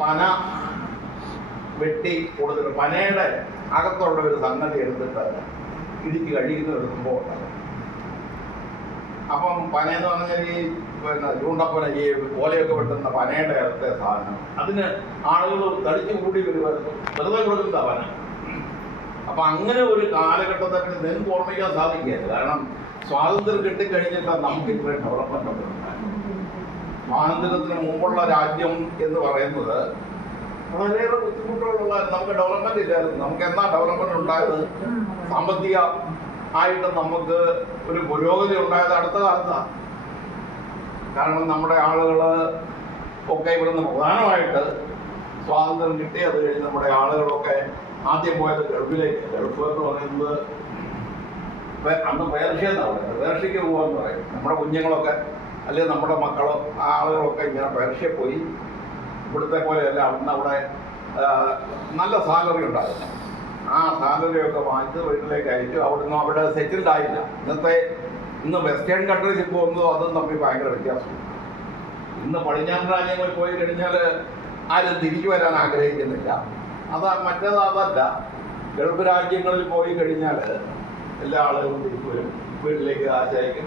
പന വെട്ടി കൊടുത്തിട്ട് പനയുടെ അകത്തുള്ള ഒരു സംഗതി എടുത്തിട്ട് ഇടിച്ച് കഴിയുന്ന ഒരു സംഭവം ഉണ്ടാകും. അപ്പം പനയെന്ന് പറഞ്ഞാൽ ഈ ചൂണ്ടപ്പന, ഈ ഓലയൊക്കെ വെട്ടുന്ന പനയുടെ അകത്തെ സാധനം, അതിന് ആളുകൾ തടിച്ചു കൂടി വരുമായിരുന്നു, വെറുതെ കൊടുക്കുന്ന പന. അപ്പൊ അങ്ങനെ ഒരു കാലഘട്ടത്തെ പറ്റി നിങ്ങൾക്ക് ഓർമ്മിക്കാൻ സാധിക്കുകയില്ല. കാരണം സ്വാതന്ത്ര്യം കിട്ടിക്കഴിഞ്ഞിട്ടാണ് നമുക്ക് ഇത്രയും ഡെവലപ്മെന്റ് ഉണ്ടായത്. സ്വാതന്ത്ര്യത്തിന് മുമ്പുള്ള രാജ്യം എന്ന് പറയുന്നത് വളരെയേറെ ബുദ്ധിമുട്ടുകളുള്ള, നമുക്ക് ഡെവലപ്മെന്റ് ഇല്ലായിരുന്നു. നമുക്ക് എന്നാ ഡെവലപ്മെന്റ് ഉണ്ടായത്? സാമ്പത്തിക ആയിട്ട് നമുക്ക് ഒരു പുരോഗതി ഉണ്ടായത് അടുത്ത കാലത്താണ്. കാരണം നമ്മുടെ ആളുകൾ ഒക്കെ ഇവിടുന്ന് പ്രധാനമായിട്ട് സ്വാതന്ത്ര്യം കിട്ടി. അത് കഴിഞ്ഞ് നമ്മുടെ ആളുകളൊക്കെ ആദ്യം പോയത് ഗൾഫിലേക്ക്. ഗൾഫ് എന്ന് പറയുന്നത് അന്ന് പേർഷ്യ എന്നാണ് പറയുന്നത്. പേർഷ്യക്ക് പോകാന്ന് പറയും. നമ്മുടെ കുഞ്ഞുങ്ങളൊക്കെ അല്ലെങ്കിൽ നമ്മുടെ മക്കളോ ആളുകളൊക്കെ ഇങ്ങനെ പേർഷ്യ പോയി. ഇവിടുത്തെ പോലെയല്ല, അന്ന് അവിടെ നല്ല സാലറി ഉണ്ടായിരുന്നു. ആ സാലറിയൊക്കെ വാങ്ങിച്ച് വീട്ടിലേക്ക് അയച്ചു. അവിടുന്ന് അവിടെ സെറ്റിൽഡ് ആയില്ല. ഇന്ന് വെസ്റ്റേൺ കൺട്രീസിൽ പോകുന്നതോ അതും തമ്മിൽ ഭയങ്കര വ്യത്യാസമുണ്ട്. ഇന്ന് പടിഞ്ഞാറൻ രാജ്യങ്ങളിൽ പോയി കഴിഞ്ഞാൽ ആരും തിരിച്ചു വരാൻ ആഗ്രഹിക്കുന്നില്ല. മറ്റേത് അതല്ല. ഗൾഫ് രാജ്യങ്ങളിൽ പോയി കഴിഞ്ഞാൽ എല്ലാ ആളുകളും തിരിച്ചു വരും, വീട്ടിലേക്ക് ആശയിക്കും.